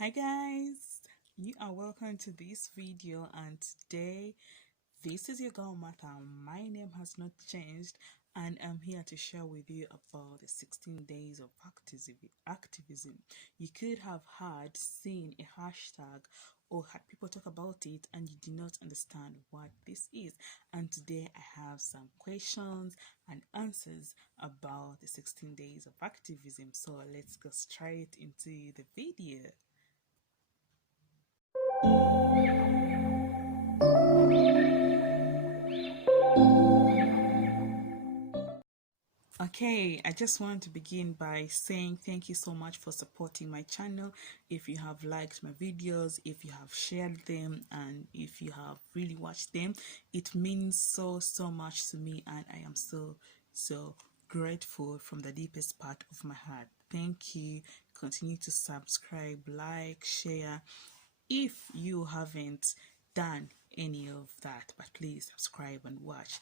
Hi guys, you are welcome to this video, and today this is your girl Martha. My name has not changed and I'm here to share with you about the 16 days of activism. You could have seen a hashtag or had people talk about it and you do not understand what this is. And today I have some questions and answers about the 16 days of activism. So let's go straight into the video. Okay, I just want to begin by saying thank you so much for supporting my channel. If you have liked my videos, if you have shared them, and if you have really watched them, it means so much to me, and I am so grateful from the deepest part of my heart. Thank you. Continue to subscribe, like, share. If you haven't done any of that, but please subscribe and watch.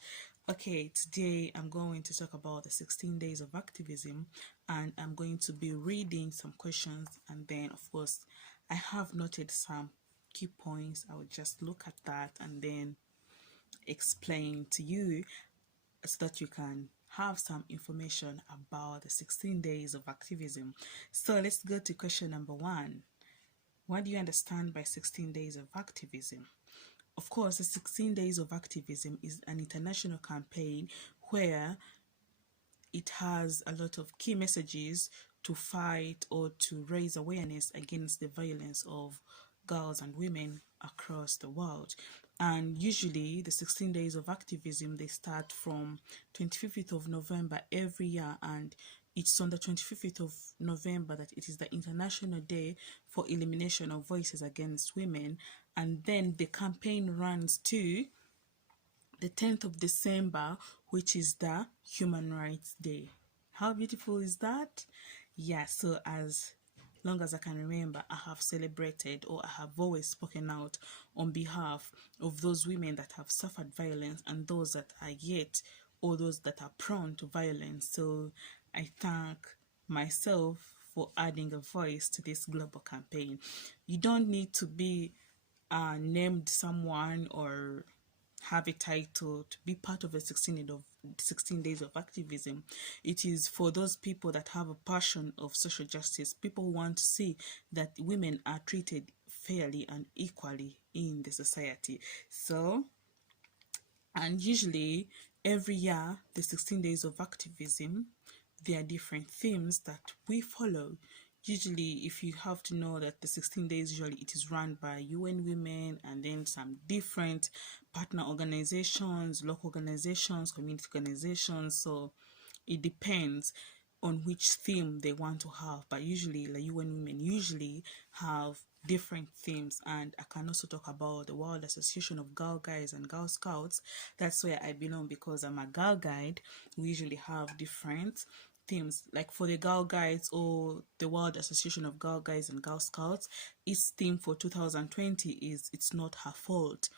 Okay, today I'm going to talk about the 16 days of activism, and I'm going to be reading some questions, and then of course I have noted some key points. I will just look at that and then explain to you so that you can have some information about the 16 days of activism. So let's go to question number 1. What do you understand by 16 days of activism? Of course, the 16 days of activism is an international campaign where it has a lot of key messages to fight or to raise awareness against the violence of girls and women across the world. And usually the 16 days of activism, they start from 25th of November every year, and it's on the 25th of November that it is the International Day for Elimination of Voices Against Women. And then the campaign runs to the 10th of December, which is the Human Rights Day. How beautiful is that? Yeah, so as long as I can remember, I have celebrated, or I have always spoken out on behalf of those women that have suffered violence and those that are yet, or those that are prone to violence. So I thank myself for adding a voice to this global campaign. You don't need to be named someone or have a title to be part of the 16 days of activism. It is for those people that have a passion of social justice. People want to see that women are treated fairly and equally in the society. So, and usually every year, the 16 days of activism, there are different themes that we follow. Usually, if you have to know that the 16 days, usually it is run by UN Women and then some different partner organizations, local organizations, community organizations. So it depends on which theme they want to have, but usually the UN Women usually have different themes. And I can also talk about the World Association of Girl Guides and Girl Scouts. That's where I belong because I'm a girl guide. We usually have different themes. Like for the Girl Guides or the World Association of Girl Guides and Girl Scouts, its theme for 2020 is "It's Not Her Fault."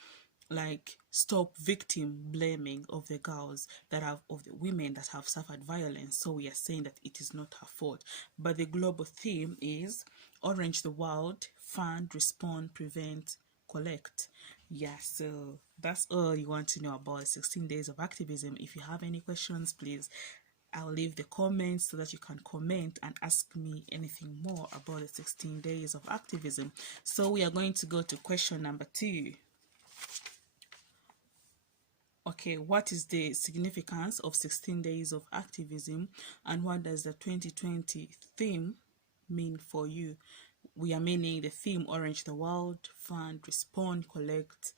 Like, stop victim blaming of the girls of the women that have suffered violence. So we are saying that it is not her fault. But the global theme is orange the world, fund, respond, prevent, collect. Yeah, so that's all you want to know about 16 days of activism. If you have any questions, please, I'll leave the comments so that you can comment and ask me anything more about the 16 days of activism. So we are going to go to question number 2. Okay, what is the significance of 16 days of activism, and what does the 2020 theme mean for you? We are meaning the theme orange the world, fund, respond, collect,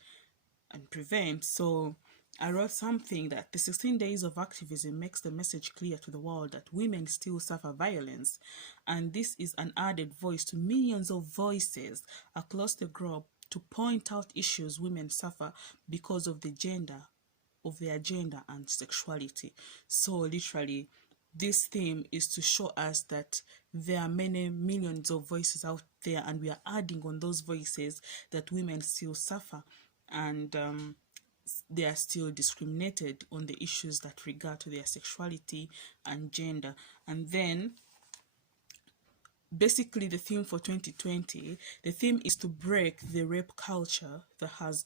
and prevent. So I wrote something that the 16 days of activism makes the message clear to the world that women still suffer violence, and this is an added voice to millions of voices across the globe to point out issues women suffer because of their gender and sexuality. So literally, this theme is to show us that there are many millions of voices out there, and we are adding on those voices that women still suffer, and they are still discriminated on the issues that regard to their sexuality and gender. And then basically the theme for 2020, the theme is to break the rape culture that has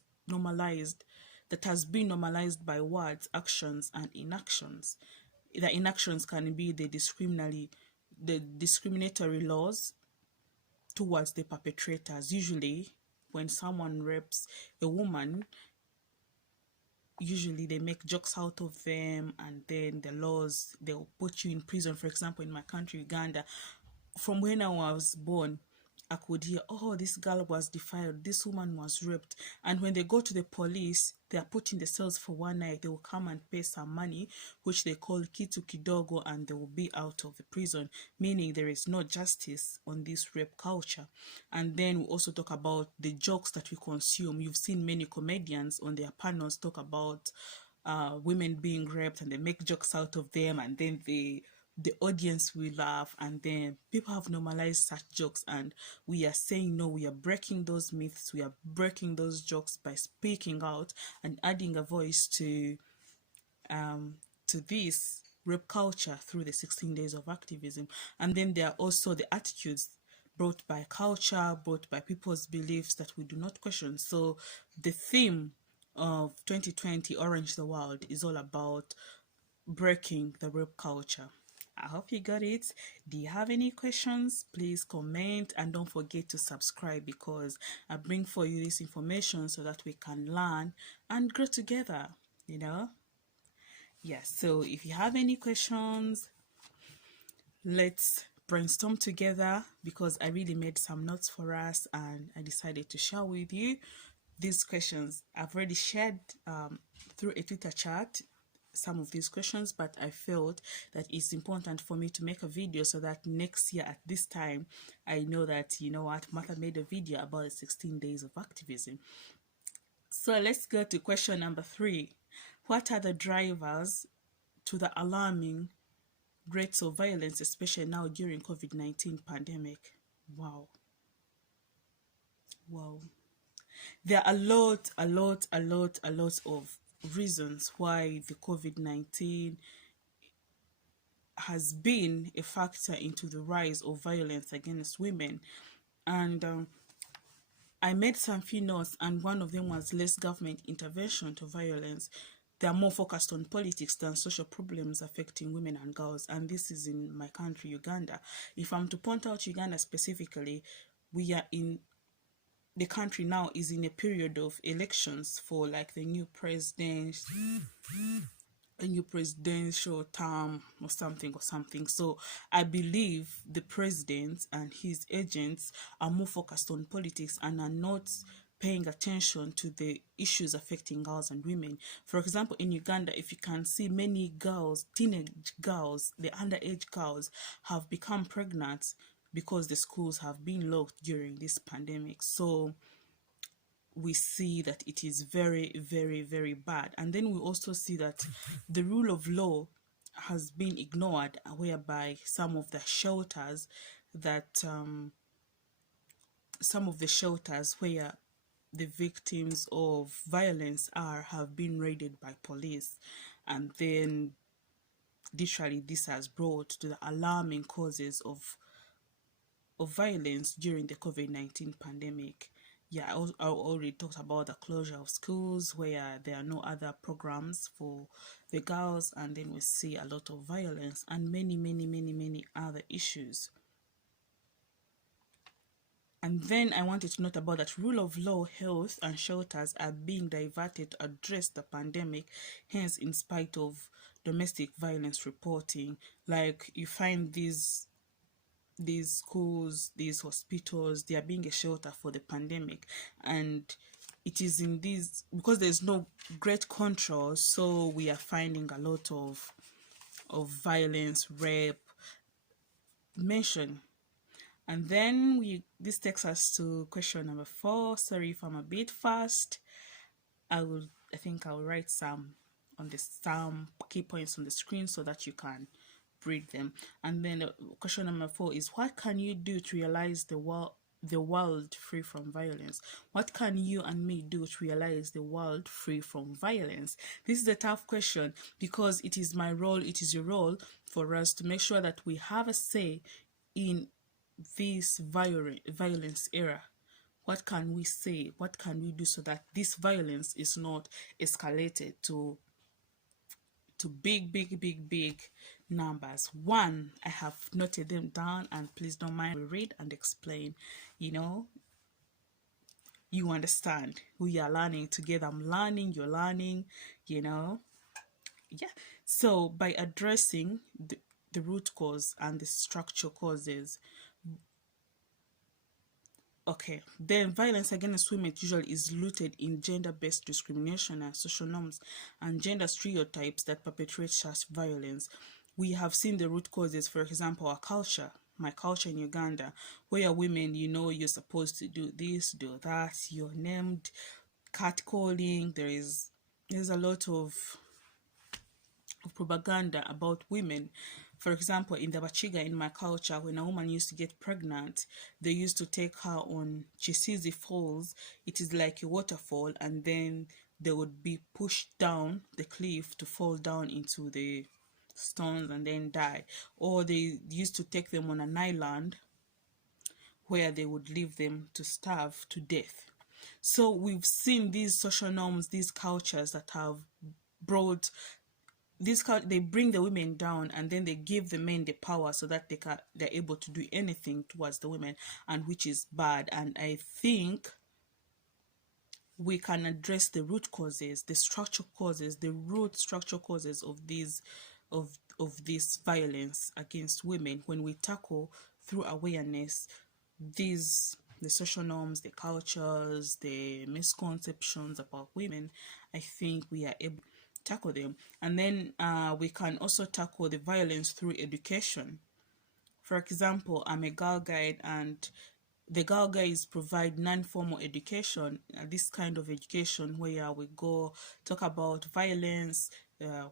been normalized by words, actions, and inactions. The inactions can be the discriminatory laws towards the perpetrators. Usually, when someone rapes a woman, usually they make jokes out of them, and then the laws, they'll put you in prison. For example, in my country, Uganda, from when I was born, I could hear, oh, this girl was defiled, this woman was raped. And when they go to the police, they are put in the cells for one night. They will come and pay some money, which they call kitu kidogo, and they will be out of the prison, meaning there is no justice on this rape culture. And then we also talk about the jokes that we consume. You've seen many comedians on their panels talk about women being raped, and they make jokes out of them, and then the audience will laugh, and then people have normalized such jokes, and we are saying no, we are breaking those myths, we are breaking those jokes by speaking out and adding a voice to this rape culture through the 16 days of activism. And then there are also the attitudes brought by culture, brought by people's beliefs that we do not question. So the theme of 2020 Orange the World is all about breaking the rape culture. I hope you got it. Do you have any questions? Please comment, and don't forget to subscribe, because I bring for you this information so that we can learn and grow together, you know? Yes, so if you have any questions, let's brainstorm together, because I really made some notes for us and I decided to share with you these questions. I've already shared through a Twitter chat some of these questions, but I felt that it's important for me to make a video so that next year at this time, I know that, you know what, Martha made a video about the 16 days of activism. So let's go to question number 3. What are the drivers to the alarming rates of violence, especially now during COVID-19 pandemic? Wow. There are a lot of reasons why the COVID-19 has been a factor into the rise of violence against women. And I made some few notes, and one of them was less government intervention to violence. They are more focused on politics than social problems affecting women and girls, and this is in my country, Uganda. If I'm to point out Uganda specifically, the country now is in a period of elections for like the new presidential term or something. So I believe the president and his agents are more focused on politics and are not paying attention to the issues affecting girls and women. For example, in Uganda, if you can see, many girls, teenage girls, the underage girls, have become pregnant because the schools have been locked during this pandemic. So we see that it is very, very, very bad. And then we also see that the rule of law has been ignored, whereby some of the shelters where the victims of violence have been raided by police. And then literally this has brought to the alarming causes of violence during the COVID-19 pandemic. Yeah, I already talked about the closure of schools where there are no other programs for the girls, and then we see a lot of violence and many other issues. And then I wanted to note about that rule of law, health, and shelters are being diverted to address the pandemic, hence in spite of domestic violence reporting. Like, you find these schools, these hospitals, they are being a shelter for the pandemic, and it is in these, because there's no great control, so we are finding a lot of violence, rape mentioned. And then this takes us to question number 4. Sorry if I'm a bit fast. I think I'll write some key points on the screen so that you can read them. And then question number 4 is, what can you do to realize the world free from violence? What can you and me do to realize the world free from violence? This is a tough question, because it is my role, it is your role, for us to make sure that we have a say in this violence era? What can we say? What can we do so that this violence is not escalated to big numbers? One, I have noted them down, and please don't mind, we read and explain. You know, you understand, we are learning together. I'm learning, you're learning, you know. Yeah. So by addressing the root cause and the structural causes, okay, then violence against women usually is rooted in gender-based discrimination and social norms and gender stereotypes that perpetuate such violence. We have seen the root causes, for example, our culture, my culture in Uganda, where women, you know, you're supposed to do this, do that, you're named, catcalling, there's a lot of propaganda about women. For example, in the Bachiga, in my culture, when a woman used to get pregnant, they used to take her on Chisizi Falls. It is like a waterfall, and then they would be pushed down the cliff to fall down into the stones and then die. Or they used to take them on an island where they would leave them to starve to death. So we've seen these social norms, these cultures that have brought they bring the women down, and then they give the men the power so that they're able to do anything towards the women, and which is bad. And I think we can address the root causes, the structural causes, the root structural causes of this violence against women when we tackle through awareness the social norms, the cultures, the misconceptions about women. I think we are able to tackle them. And then we can also tackle the violence through education. For example, I'm a girl guide, and the girl guides provide non-formal education, this kind of education where we go talk about violence,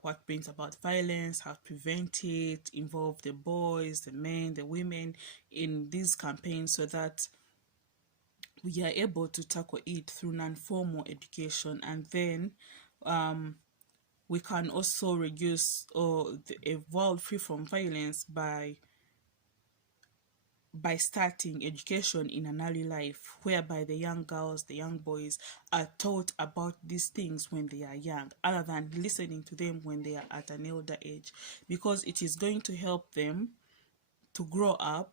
what brings about violence, how to prevent it, involve the boys, the men, the women in these campaigns, so that we are able to tackle it through non-formal education. And then we can also reduce a world free from violence by starting education in an early life, whereby the young girls, the young boys are taught about these things when they are young, other than listening to them when they are at an elder age, because it is going to help them to grow up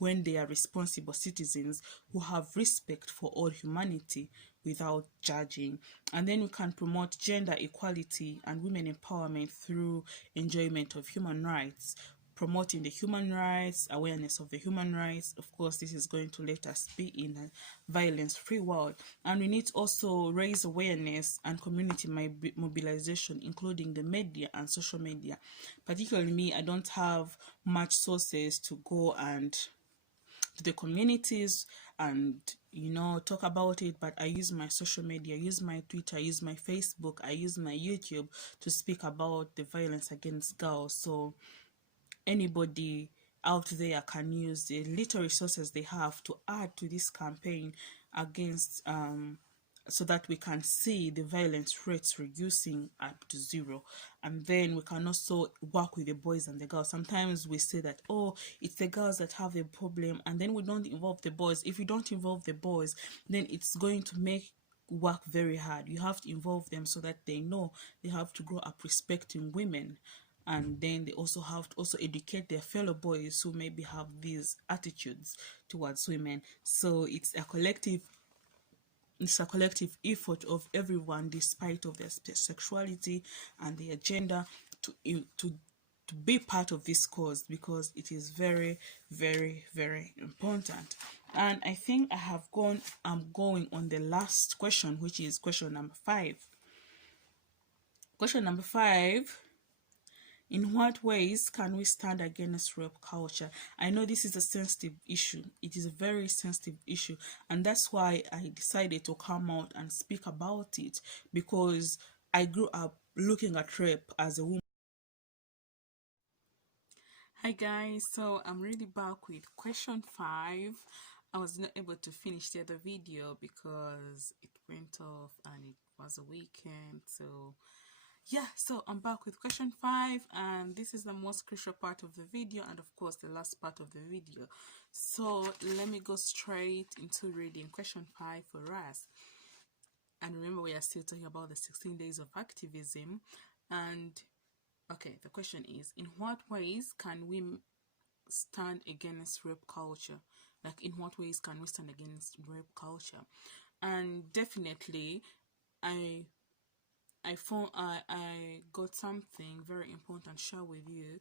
when they are responsible citizens who have respect for all humanity without judging. And then we can promote gender equality and women empowerment through enjoyment of human rights, promoting the human rights, awareness of the human rights. Of course, this is going to let us be in a violence-free world. And we need to also raise awareness and community mobilization, including the media and social media. Particularly me, I don't have much sources to go and to the communities and talk about it, but I use my social media, I use my Twitter, I use my Facebook, I use my YouTube to speak about the violence against girls. So anybody out there can use the little resources they have to add to this campaign against so that we can see the violence rates reducing up to zero. And then we can also work with the boys and the girls. Sometimes we say that, oh, it's the girls that have the problem, and then we don't involve the boys. If you don't involve the boys, then it's going to make work very hard. You have to involve them so that they know they have to grow up respecting women. And then they also have to educate their fellow boys who maybe have these attitudes towards women. So it's a collective effort of everyone, despite of their sexuality and their gender, to be part of this cause, because it is very, very, very important. And I think I'm going on the last question, which is question number 5. Question number 5: in what ways can we stand against rape culture? I know this is a sensitive issue. It is a very sensitive issue, and that's why I decided to come out and speak about it, because I grew up looking at rape as a woman. Hi guys, so I'm really back with question 5. I was not able to finish the other video because it went off and it was a weekend, so Yeah, so I'm back with question 5, and this is the most crucial part of the video, and of course the last part of the video. So let me go straight into reading question 5 for us. And remember, we are still talking about the 16 days of activism. And okay, the question is, in what ways can we stand against rape culture? Like, in what ways can we stand against rape culture? And definitely, I found I got something very important to share with you.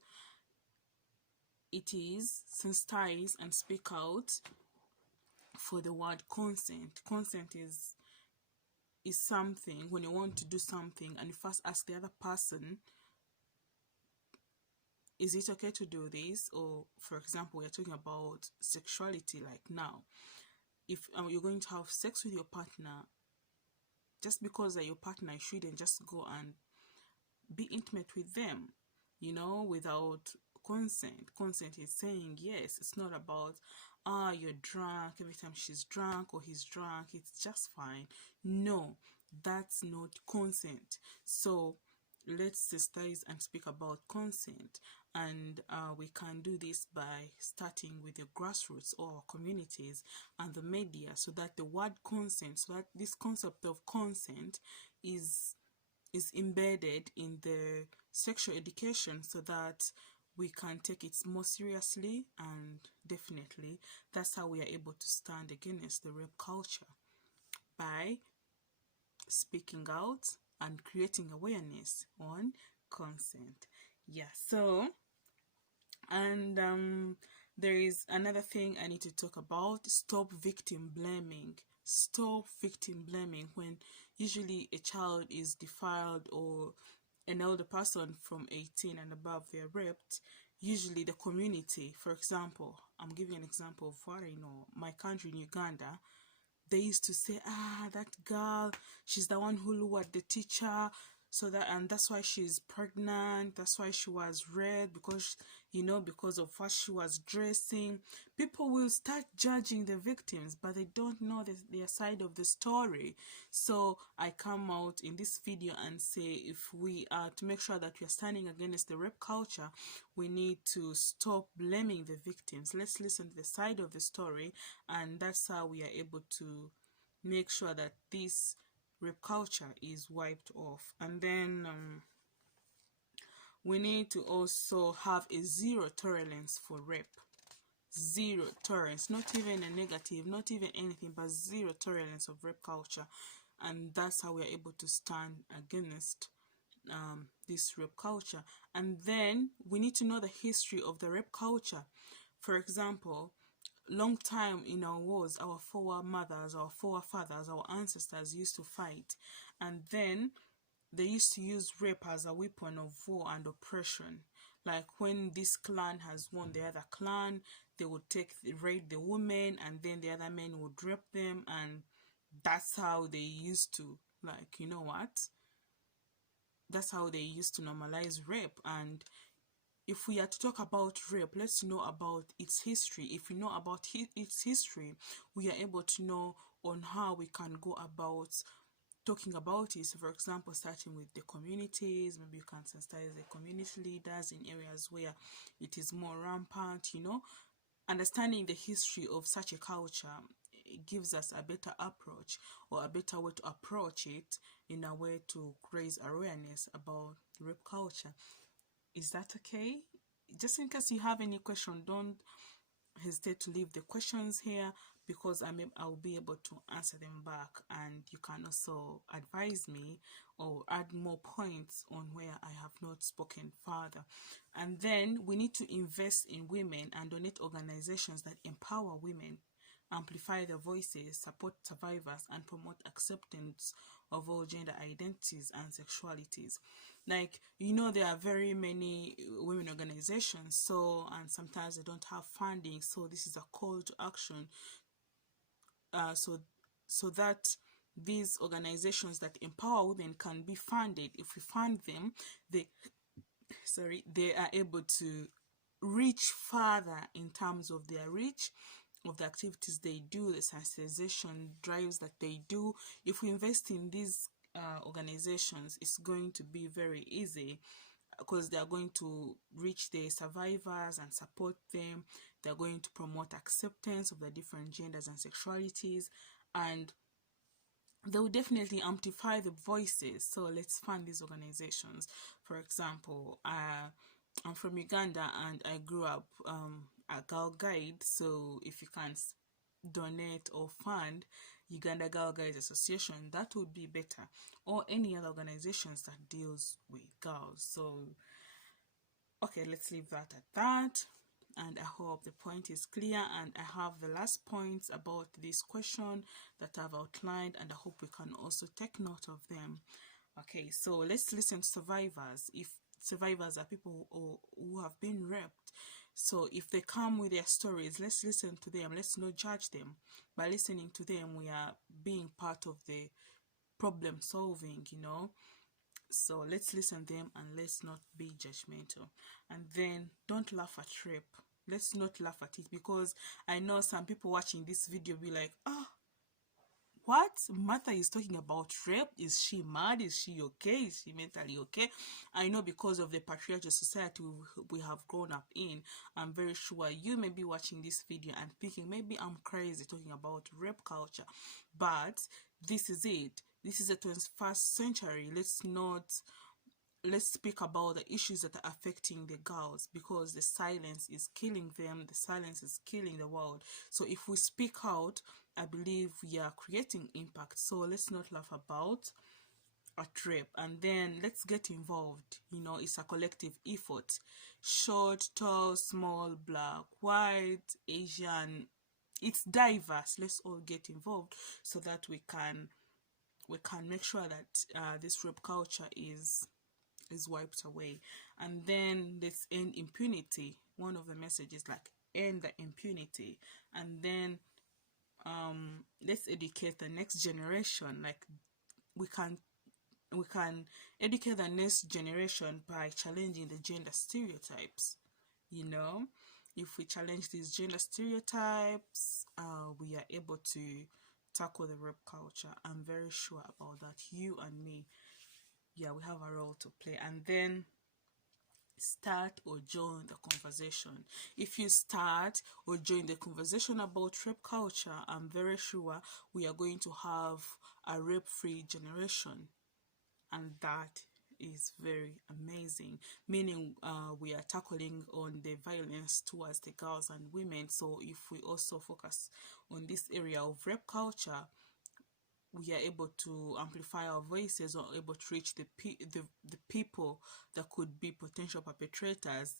It is sensitize and speak out for the word consent. Consent is something when you want to do something and you first ask the other person, is it okay to do this? Or for example, we're talking about sexuality. Like now, if you're going to have sex with your partner, just because they're your partner, you shouldn't just go and be intimate with them, you know, without consent. Consent is saying yes. It's not about you're drunk every time she's drunk or he's drunk, it's just fine. No, that's not consent. So let's systemize and speak about consent, and we can do this by starting with the grassroots or communities and the media, so that the word consent, so that this concept of consent is embedded in the sexual education, so that we can take it more seriously. And definitely that's how we are able to stand against the rape culture, by speaking out and creating awareness on consent. Yeah, so and there is another thing I need to talk about: stop victim blaming. Stop victim blaming. When usually a child is defiled or an older person from 18 and above, they're raped, usually the community, for example, I'm giving an example of what I know, my country in Uganda, they used to say, that girl, she's the one who lured the teacher, so that, and that's why she's pregnant, that's why she was raped, because because of what she was dressing. People will start judging the victims, but they don't know their side of the story. So I come out in this video and say, if we are to make sure that we are standing against the rape culture, we need to stop blaming the victims. Let's listen to the side of the story, and that's how we are able to make sure that this rape culture is wiped off. And then we need to also have a zero tolerance for rape. Zero tolerance, not even a negative, not even anything, but zero tolerance of rape culture. And that's how we are able to stand against this rape culture. And then we need to know the history of the rape culture. For example, long time in our wars, our foremothers, our forefathers, our ancestors used to fight, and then they used to use rape as a weapon of war and oppression. Like when this clan has won the other clan, they would raid the women, and then the other men would rape them, and that's how they used to, like, you know what? That's how they used to normalize rape. And if we are to talk about rape, let's know about its history. If we know about its history, we are able to know on how we can go about talking about it. So for example, starting with the communities, maybe you can sensitize the community leaders in areas where it is more rampant. Understanding the history of such a culture, it gives us a better approach, or a better way to approach it, in a way to raise awareness about rape culture. Is that okay? Just in case you have any question, don't hesitate to leave the questions here, because I'll be able to answer them back, and you can also advise me or add more points on where I have not spoken further. And then we need to invest in women and donate organizations that empower women, amplify their voices, support survivors, and promote acceptance of all gender identities and sexualities. Like, there are very many women organizations, and sometimes they don't have funding, so this is a call to action, so that these organizations that empower women can be funded. If we fund them, they are able to reach further in terms of their reach, of the activities they do, the sensitization drives that they do. If we invest in these organizations, it's going to be very easy, because they are going to reach the survivors and support them. They're going to promote acceptance of the different genders and sexualities, and they will definitely amplify the voices. So let's fund these organizations. For example, I'm from Uganda and I grew up a Girl Guide. So if you can donate or fund Uganda Girl Guides Association, that would be better, or any other organizations that deals with girls. So okay, let's leave that at that, and I hope the point is clear. And I have the last points about this question that I've outlined, and I hope we can also take note of them. Okay, so let's listen to survivors. If survivors are people who have been raped, so if they come with their stories, let's listen to them. Let's not judge them. By listening to them, we are being part of the problem solving, you know. So let's listen to them and let's not be judgmental. And then don't laugh at rape. Let's not laugh at it, because I know some people watching this video be like, oh, what? Martha is talking about rape? Is she mad? Is she okay? Is she mentally okay? I know, because of the patriarchal society we have grown up in, I'm very sure you may be watching this video and thinking, maybe I'm crazy talking about rape culture. But this is it. This is the 21st century. Let's speak about the issues that are affecting the girls, because the silence is killing them. The silence is killing the world. So if we speak out, I believe we are creating impact. So let's not laugh about a rape, and then let's get involved. You know, it's a collective effort. Short, tall, small, black, white, Asian, it's diverse. Let's all get involved so that we can make sure that this rape culture is wiped away. And then let's end impunity. One of the messages, like, end the impunity. And then let's educate the next generation. Like, we can educate the next generation by challenging the gender stereotypes. You know, if we challenge these gender stereotypes, we are able to tackle the rape culture. I'm very sure about that. You and me, yeah, we have a role to play. And then start or join the conversation. If you start or join the conversation about rape culture, I'm very sure we are going to have a rape-free generation, and that is very amazing, meaning we are tackling on the violence towards the girls and women. So if we also focus on this area of rape culture, we are able to amplify our voices, or able to reach the people that could be potential perpetrators,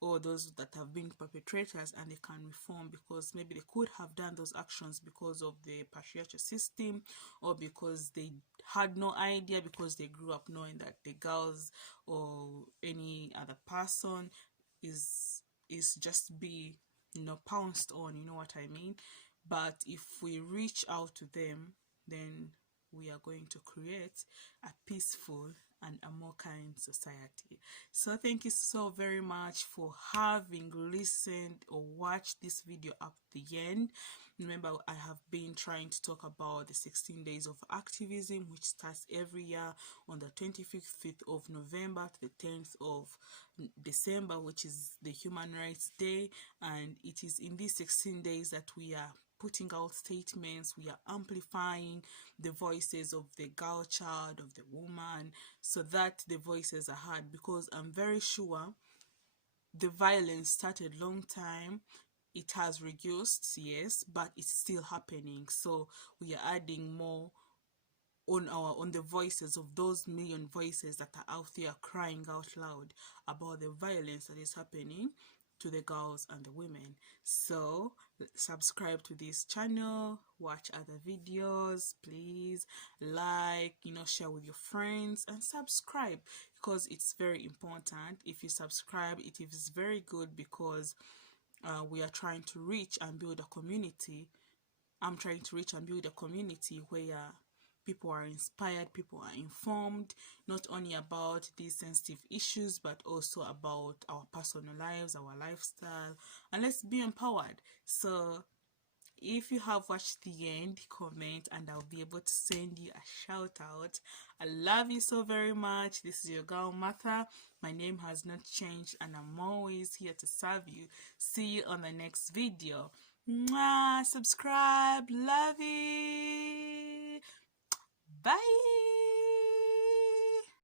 or those that have been perpetrators, and they can reform, because maybe they could have done those actions because of the patriarchal system, or because they had no idea, because they grew up knowing that the girls or any other person is just be, you know, pounced on, you know what I mean. But if we reach out to them, then we are going to create a peaceful and a more kind society. So thank you so very much for having listened or watched this video up to the end. Remember, I have been trying to talk about the 16 Days of Activism, which starts every year on the 25th of November to the 10th of December, which is the Human Rights Day. And it is in these 16 days that we are putting out statements, we are amplifying the voices of the girl child, of the woman, so that the voices are heard. Because I'm very sure the violence started long time. It has reduced, yes, but it's still happening. So we are adding more on the voices of those million voices that are out there crying out loud about the violence that is happening to the girls and the women. So subscribe to this channel, watch other videos, please like, you know, share with your friends, and subscribe, because it's very important. If you subscribe, it is very good, because we are trying to reach and build a community. I'm trying to reach and build a community where people are inspired, people are informed, not only about these sensitive issues, but also about our personal lives, our lifestyle, and let's be empowered. So if you have watched the end, comment and I'll be able to send you a shout out. I love you so very much. This is your girl Martha. My name has not changed and I'm always here to serve you. See you on the next video. Mwah, subscribe, love you. Bye.